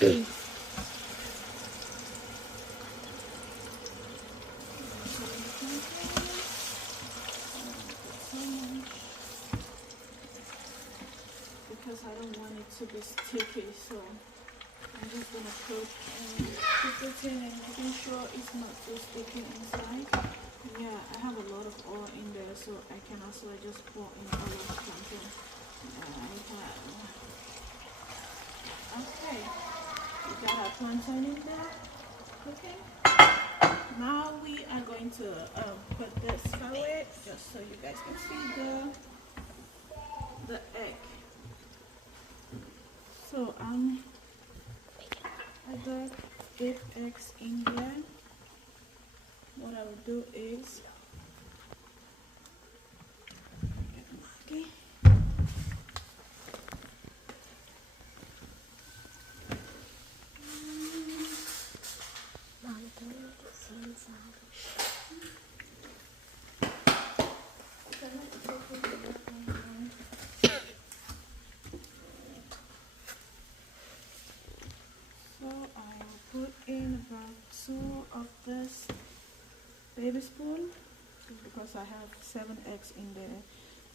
Because I don't want it to be sticky, so I'm just gonna put it in and making sure it's not too sticky inside. Yeah, I have a lot of oil in there, so I can also just pour in all of the plantain. Okay, we got our plantain in there. Okay. Now we are going to put this away, just so you guys can see the egg. So I got 8 eggs in there. What I will do is get Maggie. So I'll put in about 2 of this baby spoon, because I have 7 eggs in there.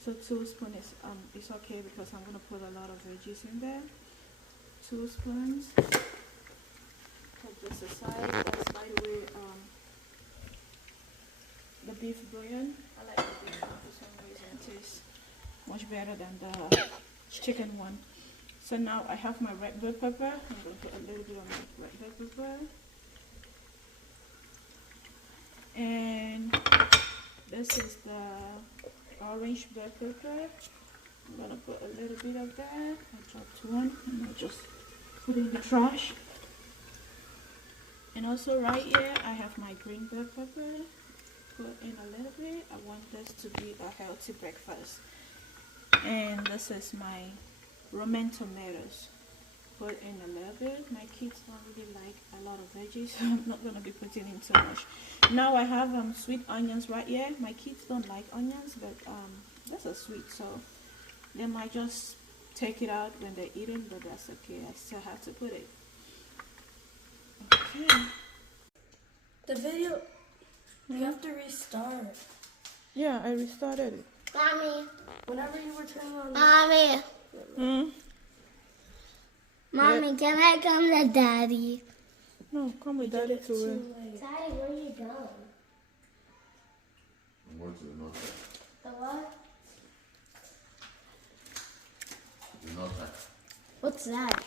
So 2 spoons is okay, because I'm gonna put a lot of veggies in there. 2 spoons. Put this aside. That's, by the way, the beef bouillon. I like the beef one for some reason. It tastes much better than the chicken one. So now I have my red bell pepper. I'm going to put a little bit of my red bell pepper. And this is the orange bell pepper. I'm going to put a little bit of that. I dropped one and I just put it in the trash. And also right here I have my green bell pepper. Put in a little bit. I want this to be a healthy breakfast. And this is my romaine tomatoes. Put in a little bit. My kids don't really like a lot of veggies, so I'm not going to be putting in too much. Now I have sweet onions right here. My kids don't like onions, but this is sweet, so they might just take it out when they're eating, but that's okay. I still have to put it. Okay. The video, you have to restart. Yeah, I restarted it. Mommy. Whenever you were turning on. Mommy. Mommy, Yep. can I come to Daddy? No, come with Daddy to late. Daddy, where you going? I'm going to the north side. The what? The north side. What's that?